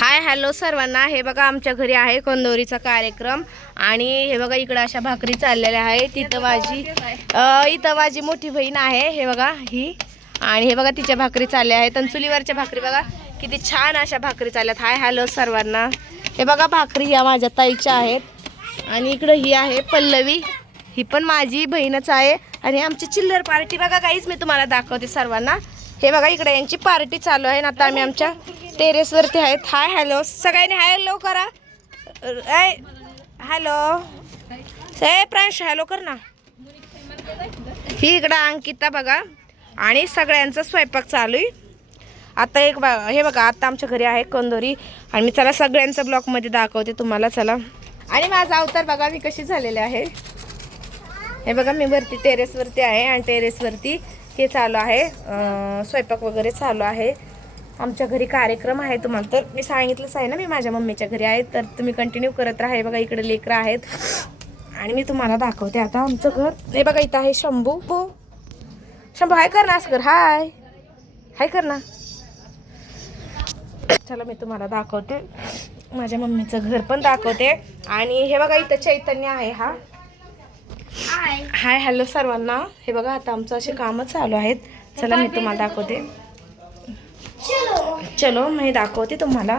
Hi hello सर्वांना। हे बघा आमच्या घरी आहे कंदोरीचा कार्यक्रम आणि हे बघा इकडे अशा भाकरी चाललेल्या आहेत। इथं माझी मोठी बहीण आहे, हे बघा ही, आणि हे बघा तिच्या भाकरी चालल्या आहेत। आणि चुलीवरच्या भाकरी बघा किती छान अशा भाकरी चालल्यात। हाय हॅलो सर्वांना। हे बघा भाकरी ह्या माझ्या ताईच्या आहेत आणि इकडे ही आहे पल्लवी, ही पण माझी बहीणच आहे। आणि आमची चिल्लर पार्टी बघा गाईज मी तुम्हाला दाखवते सर्वांना। हे बघा इकडे यांची पार्टी चालू आहे। आता आम्ही आमच्या टेरेस वरती आहेत। हाय हॅलो सगळ्यांनी हाय हॅलो करा। हॅलो प्रांश हॅलो कर ना। ही इकडं अंकिता बघा आणि सगळ्यांचा स्वयंपाक चालू आहे। आता हे बघा आता आमच्या घरी आहे कंदोरी आणि मी चला सगळ्यांचा ब्लॉग मध्ये दाखवते तुम्हाला। चला आणि माझा अवतार बघा मी कशी झालेले आहे। हे बघा मी वरती टेरेस वरती आहे आणि टेरेस वरती हे चालू आहे, स्वयंपाक वगैरे चालू आहे। आमच्या घरी कार्यक्रम आहे, तुम्हाला तर मी सांगितलंच आहे ना मी माझ्या मम्मीच्या घरी आहे, तर तुम्ही कंटिन्यू करत राहा। हे बघा इकडे लेकरं आहेत आणि मी तुम्हाला दाखवते आता आमचं घर। हे बघा इथं आहे शंभू। शंभू हाय कर ना, असं कर, हाय हाय कर ना। चला मी तुम्हाला दाखवते माझ्या मम्मीचं घर पण दाखवते। आणि हे बघा इथं चैतन्य आहे, हा हाय हॅलो सर्वांना। हे बघा आता आमचं असे कामं चालू आहेत। चला मी तुम्हाला दाखवते, चलो मी दाखवते तुम्हाला।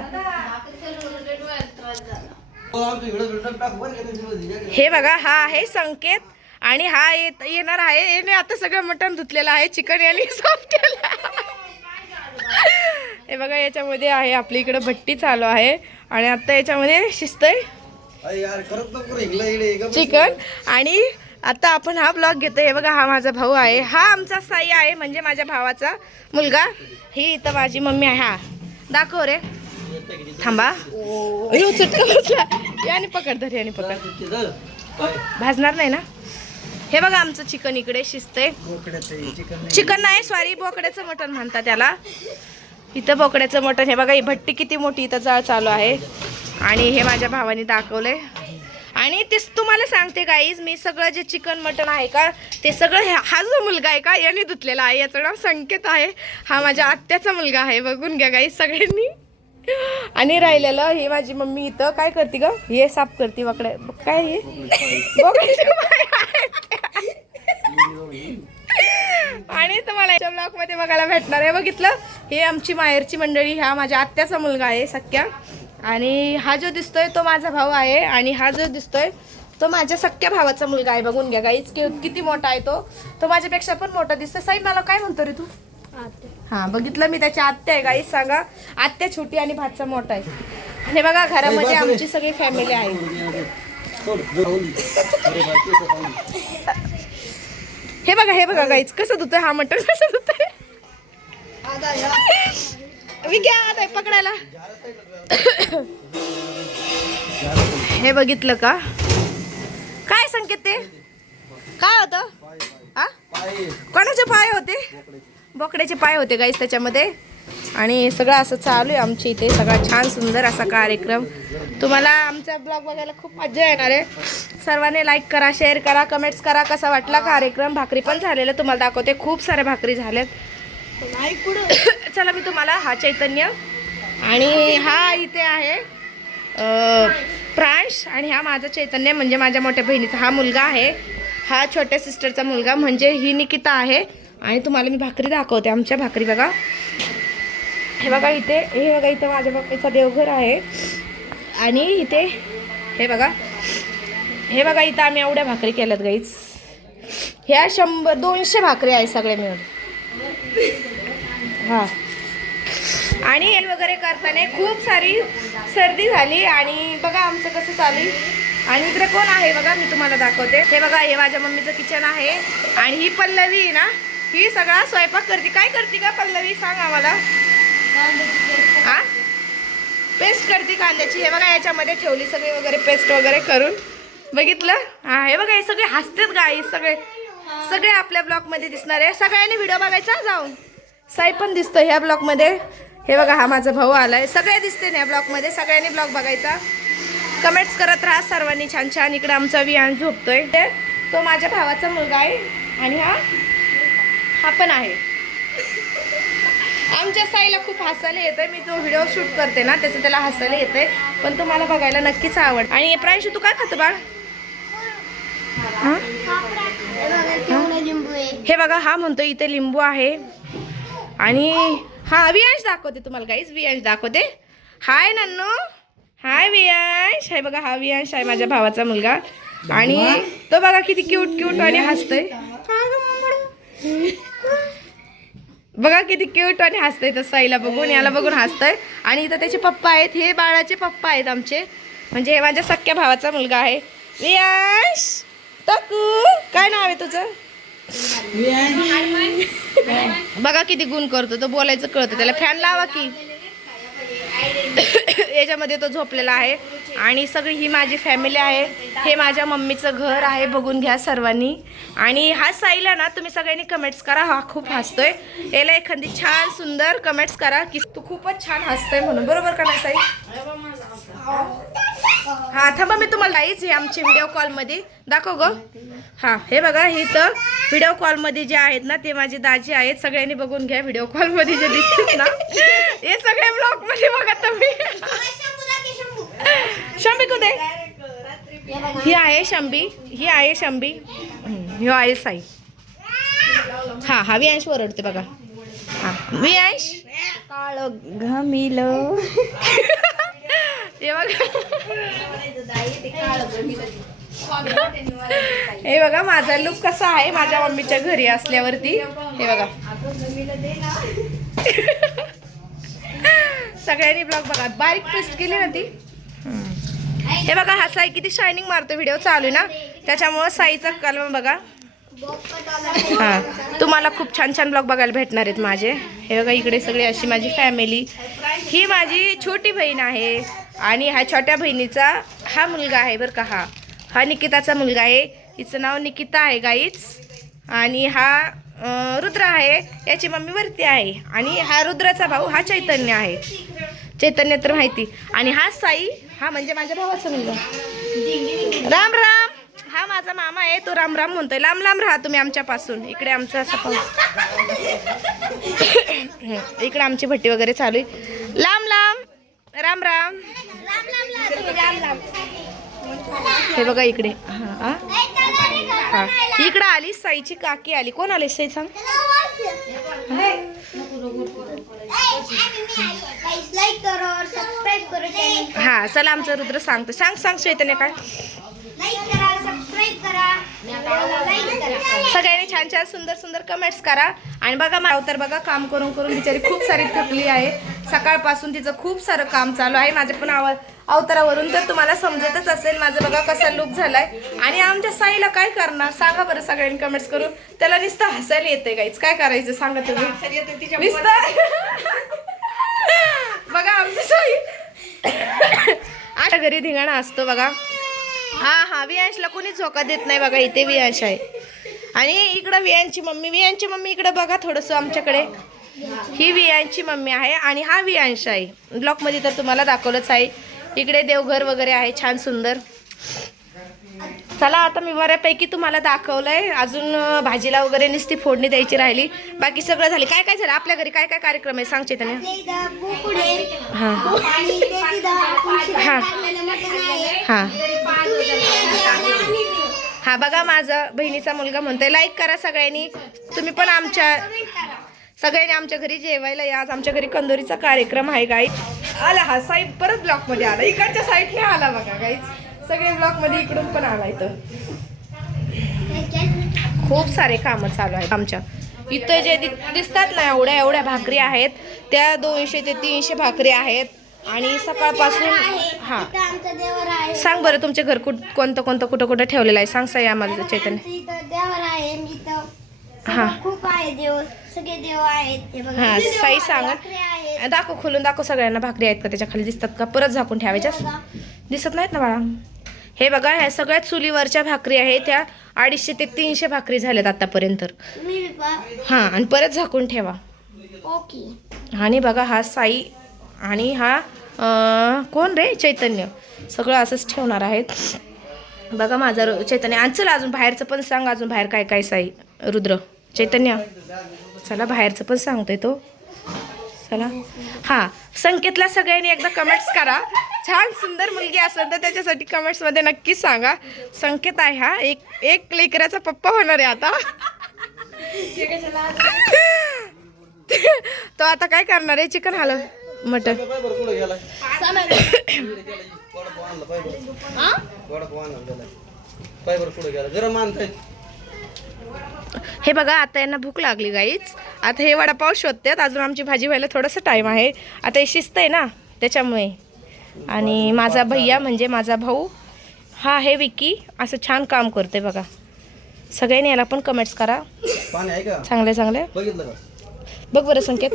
हे बघा हा आहे संकेत आणि हा येणार आहे। याने आता सगळं मटण धुतलेलं आहे, चिकन याने साफ केलं। हे बघा याच्यामध्ये आहे आपली इकडे भट्टी चालू आहे आणि आता याच्यामध्ये शिजतंय चिकन। आणि आता आपण हा ब्लॉग घेतोय। हे बघा हा माझा भाऊ आहे, हा आमचा साई आहे म्हणजे माझ्या भावाचा मुलगा। ही इथं माझी मम्मी आहे, हा दाखव रे, थांबा चटका बसला याने पकड, धर याने पकड, भाजणार नाही ना। हे बघा आमचं चिकन इकडे शिजतंय, चिकन नाही सॉरी बोकड्याचं मटण म्हणतात त्याला। इथं बोकड्याचं मटण, हे बघा ही भट्टी किती मोठी इथं जाळ चालू आहे आणि हे माझ्या भावाने दाखवलंय। आणि तेच तुम्हाला सांगते गाईज, मी सगळं जे चिकन मटण आहे का ते सगळं हा जो मुलगा आहे का याने धुतलेला आहे। याचं नाव संकेत आहे, हा माझ्या आत्याचा मुलगा आहे, बघून घ्या गाईज सगळ्यांनी। आणि राहिलेलं हे माझी मम्मी इथं काय करते ग, हे साफ करते वाकडे काय हे आणि तुम्हाला याच्या ब्लॉग मध्ये बघायला भेटणार आहे। बघितलं हे आमची माहेरची मंडळी, हा माझ्या आत्याचा मुलगा आहे सख्या, आणि हा जो दिसतोय तो माझा भाऊ आहे आणि हा जो दिसतोय तो माझ्या सख्या भावाचा मुलगा आहे। बघून घ्या गाईज किती मोठा आहे तो माझ्यापेक्षा पण मोठा दिसतोय। साई मला काय म्हणतो रे तू? हा बघितलं मी त्याची आत्या आहे गाईज, सांगा आत्या छोटी आणि भाचा मोठा आहे। आणि बघा घरामध्ये आमची सगळी फॅमिली आहे। हे बघा गाईज कसं धुतोय हा मटण, कसं धुतोय मी घ्या आता पकडायला। हे बघितलं का काय संकेत ते काय होतं? कोणाचे पाय होते? बोकड्याचे पाय होते गाईस त्याच्यामध्ये। आणि सगळं असं चालू आहे आमच्या इथे, सगळा छान सुंदर असा कार्यक्रम। तुम्हाला आमचा ब्लॉग बघायला खूप मजा येणार आहे। सर्वांनी लाईक करा, शेअर करा, कमेंट्स करा कसा वाटला कार्यक्रम। भाकरी पण झालेलं तुम्हाला दाखवते, खूप साऱ्या भाकरी झाल्यात। चला मी तुम्हाला, हा चैतन्य आणि हा इथे आहे प्रांश आणि हा माझा चैतन्य म्हणजे माझ्या मोठ्या बहिणीचा हा मुलगा आहे, हा छोट्या सिस्टरचा मुलगा म्हणजे ही निकिता आहे। आणि तुम्हाला मी भाकरी दाखवते आमच्या भाकरी बघा। हे बघा इथे माझ्या बाप्पाचा देवघर आहे आणि इथे हे बघा इथं आम्ही एवढ्या भाकरी केल्यात गाईज। ह्या 100-200 भाकरी आहे सगळे मिळून। हा आणि वगैरे करताना खूप सारी सर्दी झाली आणि बघा आमचं कसं चालू। आणि इकडे कोण आहे बघा मी तुम्हाला दाखवते। हे बघा हे माझ्या मम्मीचं किचन आहे आणि ही पल्लवी ना ही सगळा स्वयंपाक करते। काय करते का पल्लवी सांग आम्हाला? हा पेस्ट करते कांद्याची। हे बघा याच्यामध्ये ठेवली सगळी वगैरे पेस्ट वगैरे करून, बघितलं? हा हे बघा हे सगळे हसतेच गाई, सगळे आपल्या ब्लॉग मध्ये दिसणार आहे। सगळ्यांनी व्हिडिओ बघायचा जाऊन। साई पण दिसतो ह्या ब्लॉग मध्ये। हे बघा हा माझा भाऊ आलाय, सगळे दिसते ना ब्लॉग मध्ये, सगळ्यांनी ब्लॉग बघायचा। कमेंट्स करत राहा सर्वांनी छान छान। इकडे आमचा विहान झोपतोय, तो माझ्या भावाचा मुलगा आहे आणि हा पण आहे। आमच्या साईला खूप हसायला येतंय. मी तो व्हिडिओ शूट करते ना त्याचं त्याला हसायला येतंय, पण तुम्हाला बघायला नक्कीच आवड. आणि प्रांशू तू काय खातो बाळ? हे बघा हा म्हणतो इथे लिंबू आहे. आणि हा वियांश दाखवते तुम्हाला गाईज, वियांश दाखवते. हाय नन्नू, हाय वियांश. हे बघा हा वियांश आहे माझ्या भावाचा मुलगा. आणि तो बघा किती क्यूट क्यूट आणि हसतोय. बघा किती क्यूट आणि हसतंय तर साईला बघून, याला बघून हसतंय. आणि इथं त्याचे पप्पा आहेत, हे बाळाचे पप्पा आहेत आमचे, म्हणजे हे माझ्या सख्या भावाचा मुलगा आहे. वियांश टाकू, काय नाव आहे तुझं? बघा किती गुण करतो तो, बोलायचं कळतं त्याला. फॅन लावा की. याच्यामध्ये तो झोपलेला आहे. आणि सगळी ही माझी फॅमिली आहे. हे माझ्या मम्मीचं घर आहे, बघून घ्या सर्वांनी. आणि हा साईला ना तुम्ही सगळ्यांनी कमेंट्स करा, हा खूप हसतोय. याला एखादी छान सुंदर कमेंट्स करा की तू खूपच छान हसतोय म्हणून, बरोबर का नाही साई? हा थांबा मी तुम्हाला नाहीच हे आमचे व्हिडिओ कॉलमध्ये दाखव ग. हा हे बघा, हे तर व्हिडिओ कॉलमध्ये जे आहेत ना ते माझे दाजी आहेत. सगळ्यांनी बघून घ्या, व्हिडिओ कॉलमध्ये जे दिसतात ना हे सगळे ब्लॉगमध्ये बघा तुम्ही. शंभी कुठे? ही आहे शंभी, ही आहे शंभी, ही आहे साई. हा हा वियांश ओरडते बघा. हा वियांश काळ घमिल. हे बघा, हे बघा माझा लुक कसा आहे माझ्या मम्मीच्या घरी असल्यावरती. हे बघा सगळ्यांनी ब्लॉग बघा, बारीक पेस्ट केली ना ती. हे बघा हा साई किती शायनिंग मारतो, व्हिडिओ चालू आहे ना त्याच्यामुळं साईचा कलम बघा. हा तुम्हाला खूप छान छान ब्लॉग बघायला भेटणार आहेत माझे. हे बघा इकडे सगळी अशी माझी फॅमिली. ही माझी छोटी बहीण आहे आणि ह्या छोट्या बहिणीचा हा मुलगा आहे बरं का. हा निकिताचा मुलगा आहे, हिचं नाव निकिता आहे गाईच. आणि हा रुद्र आहे, याची मम्मी वरती आहे. आणि हा रुद्राचा भाऊ हा चैतन्य आहे, चैतन्य तर माहिती. आणि हा साई, हा म्हणजे माझ्या भावाचा मुलगा. राम राम, हा माझा मामा आहे, तो राम राम म्हणतोय. लांब लांब राहा तुम्ही आमच्यापासून. इकडे आमचं असं पाऊस, इकडे आमची भट्टी वगैरे चालू आहे. लांब लांब, राम राम, राम राम. हे बघा इकडे. हा हा इकडे आली साईची काकी आली. कोण आली साई सांग? हा चला आमचं रुद्र सांगतो. सांग सांग चैतन्य काय? सगळ्यांनी छान छान सुंदर सुंदर कमेंट्स करा. आणि बघा तर बघा काम करून करून बिचारी खूप सारी थकली आहे. सकाळपासून तिचं खूप सारं काम चालू आहे. माझे पण अवतारावरून तर तुम्हाला समजतच असेल माझं बघा कसा लुक झालाय. आणि आमच्या साईला काय करणार सांगा बरं सगळ्यांनी कमेंट्स करून. त्याला नुसतं हसायला येते गाईच, काय करायचं सांगा तुम्ही. बघा आमची साई आता घरी धिंगाणा असतो बघा. हा हा वियांशला कोणी झोका देत नाही बघा. इथे वियांश आहे आणि इकडं वियांची मम्मी इकडं बघा थोडंसं आमच्याकडे. ही वियांची मम्मी आहे आणि हा वियांश आहे. ब्लॉकमध्ये तर तुम्हाला दाखवलंच आहे. इकडे देवघर वगैरे आहे छान सुंदर. चला आता मी बऱ्यापैकी तुम्हाला दाखवलंय. अजून भाजीला वगैरे नुसती फोडणी द्यायची राहिली, बाकी सगळं झाली. काय काय झालं आपल्या घरी, काय काय कार्यक्रम आहे सांग चैतन्य? हां हां हा बघा माझा बहिणीचा मुलगा म्हणतोय लाईक करा सगळ्यांनी. तुम्ही पण सगळ्यांनी आमच्या घरी जेवायला या. आज आमच्या घरी कंदोरीचा कार्यक्रम आहे गाईज. आला हा साई परत ब्लॉकमध्ये आला, इकडच्या साईडने आला बघा गाईज. सगळे ब्लॉकमध्ये इकडून पण आला. इथं खूप सारे कामं चालू आहेत आमच्या इथं. जे दिसतात ना एवढ्या एवढ्या भाकरी आहेत, त्या 200 ते 300 भाकरी आहेत. आणि सकाळपासून हा सांग बरं तुमचे घर कोणतं कुठं कुठं ठेवलेलं आहे सांग साई आम्हाला चैतन्य. हा खूप आहे देव, सगळे देव आहेत. हा साई सांगत दाखव, खोलून दाखव सगळ्यांना. भाकरी आहेत का त्याच्या खाली दिसतात का? परत झाकून ठेवायच्या, दिसत नाहीत ना बाळा. हे बघा ह्या सगळ्यात चुलीवरच्या भाकरी आहेत. त्या 250 ते 300 भाकरी झाल्यात आतापर्यंत. हा आणि परत झाकून ठेवा. आणि बघा हा साई आणि हा कोण रे चैतन्य, सगळं असंच ठेवणार आहेत बघा माझा चैतन्य. आणि चला अजून बाहेरचं पण सांग, अजून बाहेर काय काय साई रुद्र चैतन्य. चला बाहेरचं पण सांगतोय तो. चला हां, संकेतला सगळ्यांनी एकदा कमेंट्स करा. छान सुंदर मुलगी असेल तर त्याच्यासाठी कमेंट्समध्ये नक्की सांगा. संकेत आहे हा एक लेकराचा पप्पा होणार आहे आता. तो आता काय करणार आहे? चिकन हलव मटन. हे बघा आता यांना भूक लागली गाईच. आता हे वडापाव शोधतात. अजून आमची भाजी व्हायला थोडंसं टाईम आहे. आता हे शिस्त आहे ना त्याच्यामुळे. आणि माझा भैया म्हणजे माझा भाऊ हा आहे विकी, असं छान काम करते बघा. सगळ्यांनी याला पण कमेंट्स करा चांगले चांगले. बघ बरं संकेत,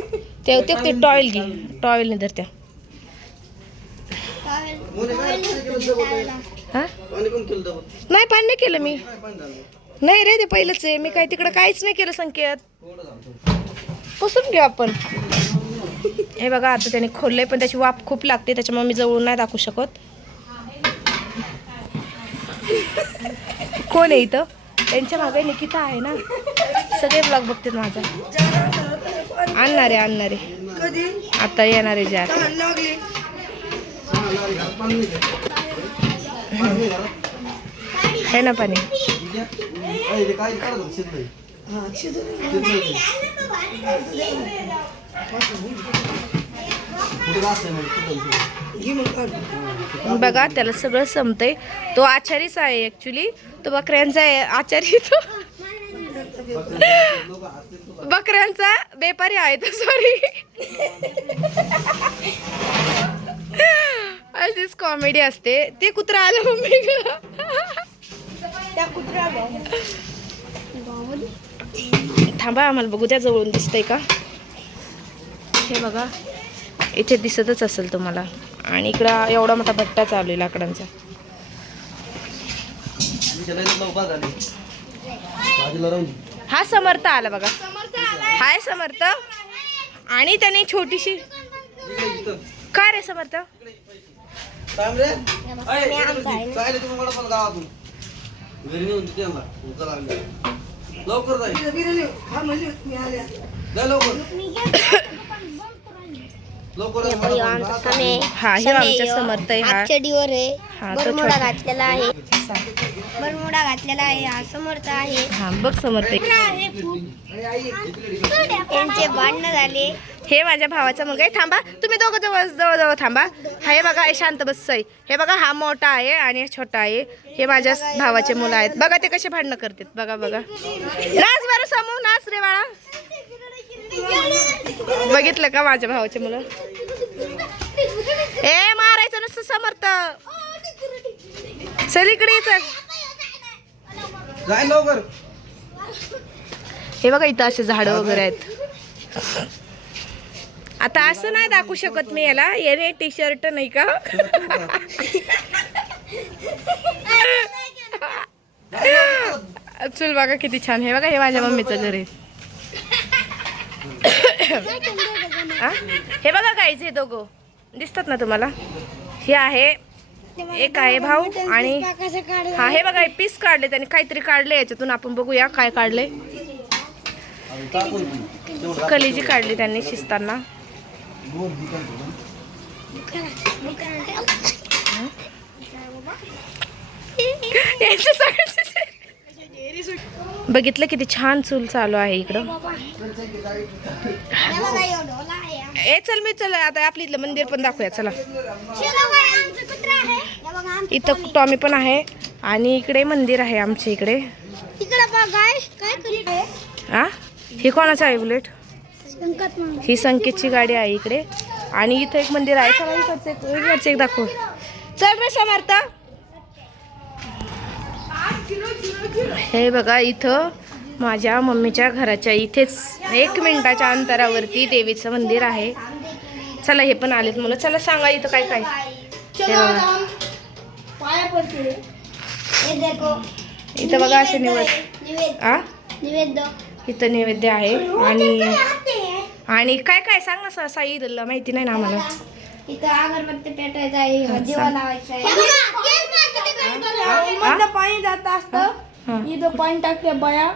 ते टॉयल घे, टॉयल नाही धरत्या. हा नाही पाणी नाही केलं मी. नाही रे, ते पहिलंच आहे. मी काय तिकडं काहीच नाही केलं संकेत. पुसून घेऊ आपण. हे बघा आता त्याने खोललंय, पण त्याची वाफ खूप लागते त्याच्यामुळे मी जवळून नाही दाखवू शकत. कोण आहे इथं? त्यांच्या मागे निकिता आहे ना. सगळे ब्लॉग बघतात माझा. आणणारे आता येणारे जे आहे ना पाणी. बघा त्याला सगळं समतंय. तो आचारीच आहे ऍक्च्युली. तो बकऱ्यांचा आहे आचारी. तो बकऱ्यांचा व्यापारी आहे तो. सॉरी, अशीच कॉमेडी असते. ते कुत्रा आलं मम्मी. थांबा आम्हाला बघू द्या जवळून दिसतंय का. हे बघा इथे दिसतच असेल तुम्हाला. आणि इकडं एवढा मोठा भट्टा चालू आहे लाकडांचा. हा समर्थ आला बघा. हाय समर्थ. आणि त्याने छोटीशी काय रे समर्थ? हा हे आमच्या समर्थ आहे. हा चडीवर आहे. हा तो बरमुडा घातलेला आहे. बरमुडा घातलेला आहे. हा समर्थ आहे. हा बघ समर्थ. यांचे भांडणं झाले. हे माझ्या भावाचा मुलगा आहे. थांबा तुम्ही दोघं जवळ थांबा. हे बघा हे शांत बसय. हे बघा हा मोठा आहे आणि छोटा आहे. हे माझ्या भावाचे मुलं आहेत. बघा ते कसे भांडणं करतात. बघा बघा. नाच बरं समूह, नाच रे बाळा. बघितलं का माझ्या भावाचे मुलं? ए मारायचं नसतं समर्थ. चल इकडे चल. हे बघा इथं असे झाडं वगैरे आहेत. आता असं नाही दाखवू शकत मी याला. याने टी शर्ट नाही का. चल बघा किती छान. हे बघा हे माझ्या मम्मीचं घर आहे. हे बघा गाईच हे दोघं दिसतात ना तुम्हाला. हे आहे एक आहे भाऊ. आणि हा हे बघा पीस काढले त्याने. काहीतरी काढले याच्यातून. आपण बघूया काय काढले. कलेजी काढली त्यांनी शिजताना. बघितलं किती छान चूल चालू आहे इकडं. ए चल मी चल आता आपल्या इथलं मंदिर पण दाखवूया चला. इथं टॉमी पण आहे. आणि इकडे मंदिर आहे आमच्या इकडे. हा ही कोणाचं आहे बुलेट? ही संकेतची गाडी आहे इकडे. आणि इथं एक मंदिर आहे. चला इकडचं एक दाखव. चल रे समर्थ. हे बघा इथं माझ्या मम्मीच्या घराच्या इथेच 1 मिनिटाच्या अंतरावरती देवीचं मंदिर आहे. चला हे पण आलेत मुलं. चला सांगा इथं काय काय. हे बघा इथं बघा असे इथं नैवेद्य आहे. आणि काय काय सांग ना साई माहिती नाही ना आम्हाला. इथं अगरबत्ती पेटायचं आहे. दिवा लावायचा आहे. पाणी जात असतं. इथं पाणी टाकते बाया.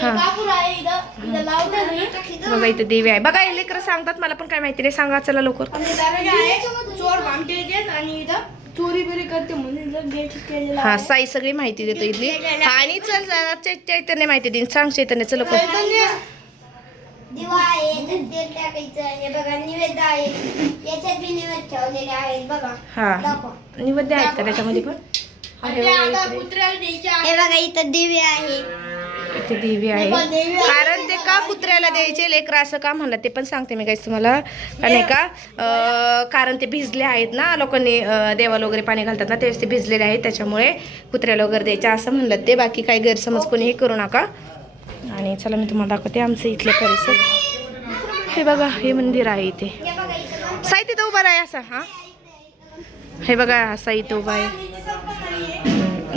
हा कापूर आहे इथं इथं लावलं नाही. बघा इथे देवी आहे. बघा हे लेकरं सांगतात, मला पण काय माहिती नाही. सांगा चला लवकर. आणि दरवाजा आहे. चोर भामटे येतात आणि इथं चोरी बिरी करते म्हणून इथं गेट केलेला हा आहे. साई सगळी माहिती देतो इथली. हा, आणि चल जरा चैतन्य माहिती देईन. सांग चैतन्याचं लवकर. दिवा आहे, तर तेल टाकायचं. हे बघा निवेद आहे, याच्यात बी निवेद ठेवलेले आहेत बघा. हा दाखव. निवेद्य आहेत का त्याच्यामध्ये पण? हे बघा इथं दिवे आहे. इथे देवी आहे. कारण ते का कुत्र्याला द्यायचे लेकरं असं का म्हणलं ते पण सांगते मी काही तुम्हाला. नाही का कारण ते भिजले आहेत ना, लोकांनी देवाला वगैरे पाणी घालतात ना, तेच ते भिजलेले आहेत, त्याच्यामुळे कुत्र्याला वगैरे द्यायचे असं म्हणलं ते. बाकी काही गैरसमज कोणीही करू नका. आणि चला मी तुम्हाला दाखवते आमचं इथलं परिसर. हे बघा हे मंदिर आहे इथे. हे बघा इथं साई तिथं उभा आहे असा. हा हे बघा हा साई इथं उभा आहे.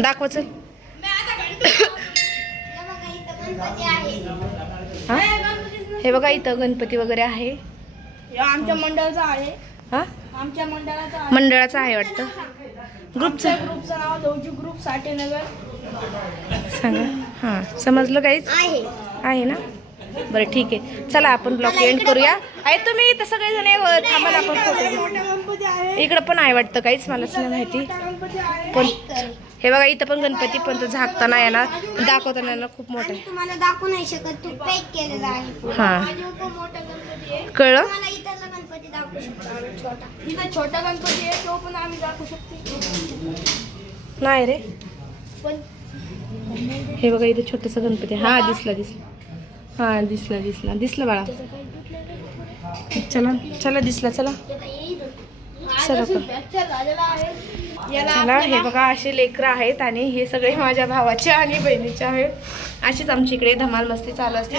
दाखव चल. गणपती आहे. हा हे बघा इथं गणपती वगैरे आहे. आमच्या मंडळाचा आहे. हा आमच्या मंडळाचा आहे. मंडळाचं आहे वाटतं. ग्रुपचं ग्रुपचं नाव लवजी ग्रुप साठेनगर सांगा. हां समजलं काहीच आहे. आहे ना. बरं ठीक आहे, चला आपण ब्लॉग एंड करूया. आहे तुम्ही इथं सगळेजण थांबा ना, आपण फोटो घेऊ. मोठा गणपती आहे. इकडं पण आहे वाटतं, काहीच मलाच नाही माहिती. गणपती आहे. पण हे बघा इथं पण गणपती, पण तो झाकताना येणार, दाखवताना येणार, खूप मोठा आहे. तुम्हाला दाखवू नाही शकत, तू पॅक केलेला आहे. हां माझ्या खूप मोठा गणपती आहे. कळलं. तुम्हाला इथला गणपती दाखवू शकतो आम्ही छोटा. इथं छोटा गणपती आहे, तो पण आम्ही दाखवू शकतो. नाही रे. पण हे बघा इथं छोटंसं गणपती आहे. हा दिसला दिसला. हा दिसला दिसला दिसला बाळा. चला चला दिसला. चला चला पण. चला हे बघा असे लेकरं आहेत आणि हे सगळे माझ्या भावाचे आणि बहिणीचे आहेत. अशीच आमची इकडे धमाल मस्ती चालू असते.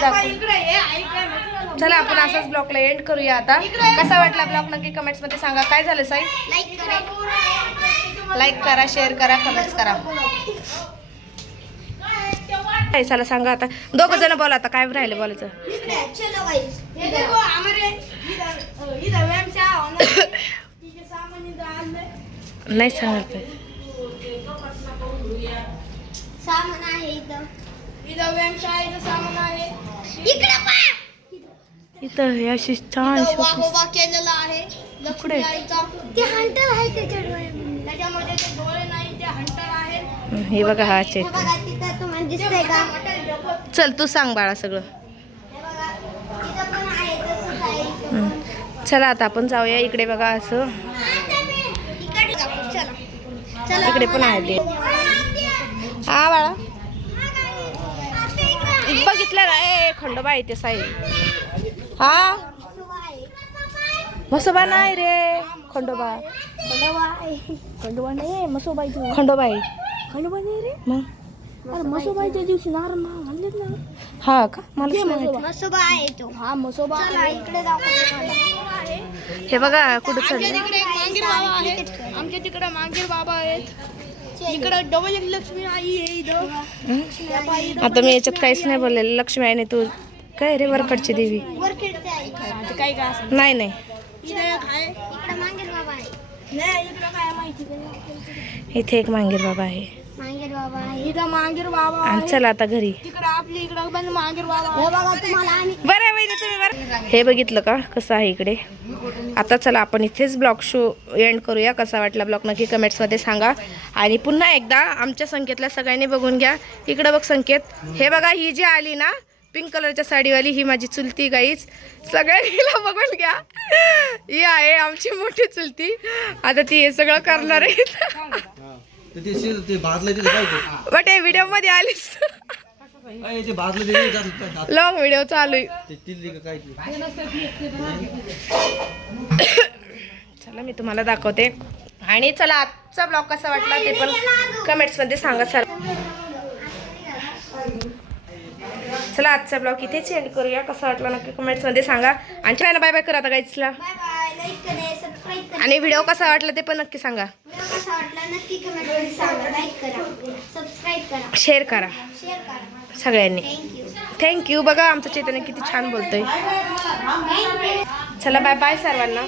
चला आपण असाच ब्लॉगला एंड करूया आता. कसा वाटला ब्लॉग नक्की कमेंट्स मध्ये सांगा. काय झालं साई? लाईक करा, शेअर करा, कमेंट्स करा. चला सांगा आता. दोघं जण बोला आता, काय राहिलं बोलायचं. नाही सांगत सामान आहे इथं. इथं व्यायामशाळेचं सामान आहे. इकडे पहा. इथं हे अशी छान वाघोबा केलेला आहे. कुठे? ते हंटर आहे त्याच्यामध्ये ते डोळे नाही, ते हंटर आहे. हे बघा हा हे बघा तिथं तुम्हाला दिसतंय का? चल तू सांग बाळा सगळं. हे बघा तिथं पण आहे, तसंच आहे. चला आता आपण जाऊया. इकडे बघा असं इकडे दाखव, चला. चला इकडे पण आहे ते. हा बाळा बघितलं ना. ए खंडोबा आहे ते साई. हा मसोबा नाही रे. खंडोबा. खंडोबा नाही, मसोबा आहे. खंडोबा आहे. खंडोबा नाही रे. मग मसोबाच्या दिवशी नारळ आणलेत ना. हा का, मला मसोबा आहे तो. हा मसोबा इकडे दाखव. हे बघा कुठं आमच्या चाललं. तिकडे एक मांगीर बाबा आहेत. आमच्या तिकडे मांगीर बाबा आहेत. इकडे डबल एक लक्ष्मी आई आहे इथं. आता मी याच्यात काहीच नाही बोललेलं. लक्ष्मी आहे नाही तू काय रे वरकडची देवी. वरखेडचे आहे. नाही नाही इथं एक आहे. इकडे मांगीर बाबा आहे. नाही इकडे काय माहिती नाही. इथे एक मांगीर बाबा आहे. मांगीर बाबा आहे. इथं मांगीर बाबा आहे. आणि चला आता घरी. तिकडे आपली इकडे पण मांगीर बाबा. हे बघा तुम्हाला आम्ही. बरं आहे वहिनी तुम्ही बरं. हे बघितलं का कसं आहे इकडे. आता चला आपण इथेच ब्लॉग शो एंड करूया. कसा वाटला ब्लॉग नक्की कमेंट्समध्ये सांगा. आणि पुन्हा एकदा आमच्या संकेतला सगळ्यांनी बघून घ्या. इकडं बघ संकेत. हे बघा ही जी आली ना पिंक कलरच्या साडीवाली, ही माझी चुलती गाईच. सगळ्यांनीला बघून घ्या. ही आहे आमची मोठी चुलती. आता ती हे सगळं करणार आहे. बट हे व्हिडिओ मध्ये आलीस. लॉंग व्हिडिओ चालू आहे. चला मी तुम्हाला दाखवते. आणि चला आजचा ब्लॉग कसा वाटला ते पण कमेंट्स मध्ये सांगा सर. चला आजचा ब्लॉग इथेच एंड करूया. कसा वाटला नक्की कमेंट्स मध्ये सांगा. आणि चला बाय बाय करा आता गाईजला. आणि व्हिडिओ कसा वाटला ते पण नक्की सांगा. नक्की कमेंट मध्ये सांगा. लाईक करा, सबस्क्राईब करा, शेअर करा शेअर करा सगळ्यांनी. थँक्यू. थँक्यू. बघा आमचं चैतन्य किती छान बोलतोय. चला बाय बाय सर्वांना.